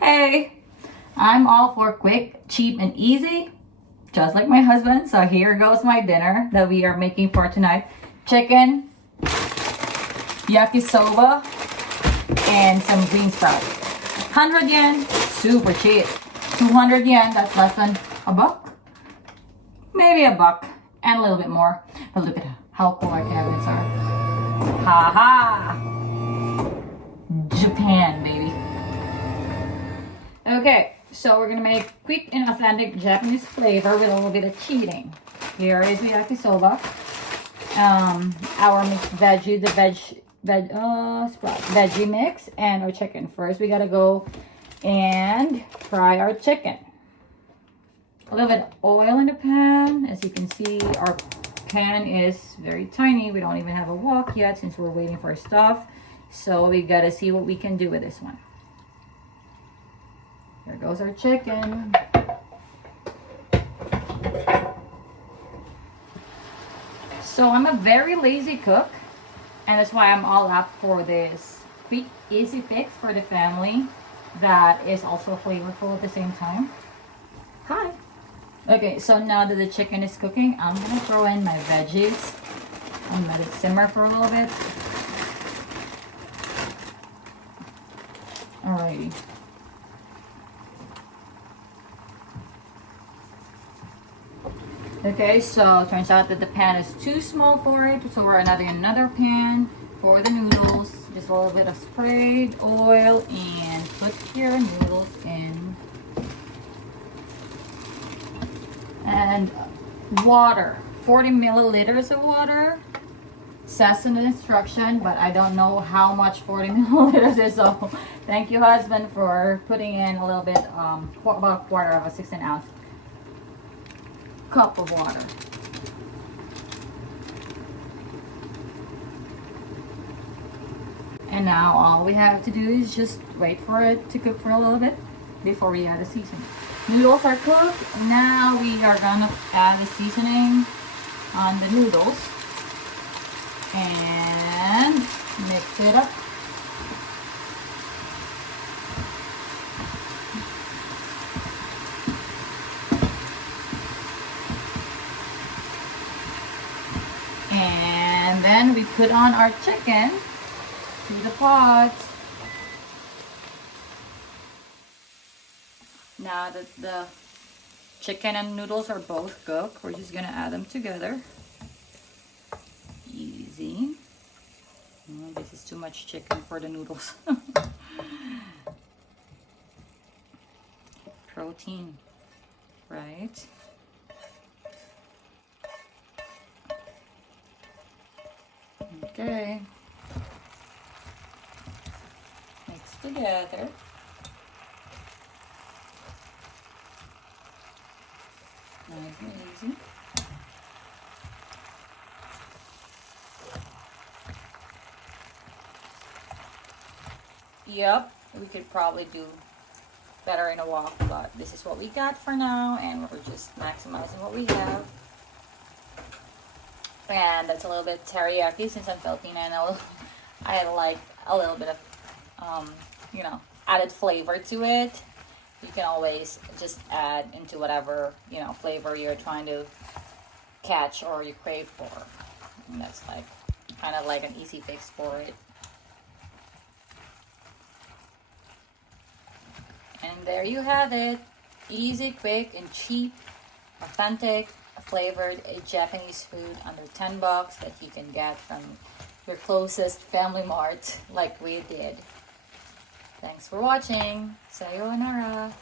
Hey, I'm all for quick, cheap, and easy, just like my husband. So here goes my dinner that we are making for tonight. Chicken, yakisoba, and some green sprouts. 100 yen, super cheap. 200 yen, that's less than a buck. Maybe a buck, and a little bit more. But look at how cool our cabinets are. Ha ha! Japan, baby. Okay, so we're gonna make quick and authentic Japanese flavor with a little bit of cheating. Here is the yakisoba. Our mixed veggie, the veggie mix, and our chicken. First, we gotta go and fry our chicken. A little bit of oil in the pan. As you can see, our pan is very tiny. We don't even have a wok yet since we're waiting for stuff. So we gotta see what we can do with this one. There goes our chicken. So I'm a very lazy cook, and that's why I'm all up for this quick, easy fix for the family that is also flavorful at the same time. Hi. Okay, so now that the chicken is cooking, I'm gonna throw in my veggies and let it simmer for a little bit. Alrighty. Okay, so it turns out that the pan is too small for it, so we're adding another pan for the noodles. Just a little bit of sprayed oil and put your noodles in. And water, 40 milliliters of water. Says in the instruction, but I don't know how much 40 milliliters is, so thank you, husband, for putting in a little bit, about a quarter of a 16-ounce cup of water. And now all we have to do is just wait for it to cook for a little bit before we add the seasoning. Noodles are cooked. Now we are gonna add the seasoning on the noodles and mix it up. And then we put on our chicken to the pot. Now that the chicken and noodles are both cooked, we're just gonna add them together. Easy. Oh, this is too much chicken for the noodles. Protein, right? Okay. Mix together. Nice and easy. Yep, we could probably do better in a wok, but this is what we got for now, and we're just maximizing what we have. And that's a little bit teriyaki since I'm Filipino, and I like a little bit of, added flavor to it. You can always just add into whatever, flavor you're trying to catch or you crave for. And that's like, kind of like an easy fix for it. And there you have it. Easy, quick, and cheap, authentic, flavored Japanese food under 10 bucks that you can get from your closest Family Mart like we did. Thanks for watching. Sayonara.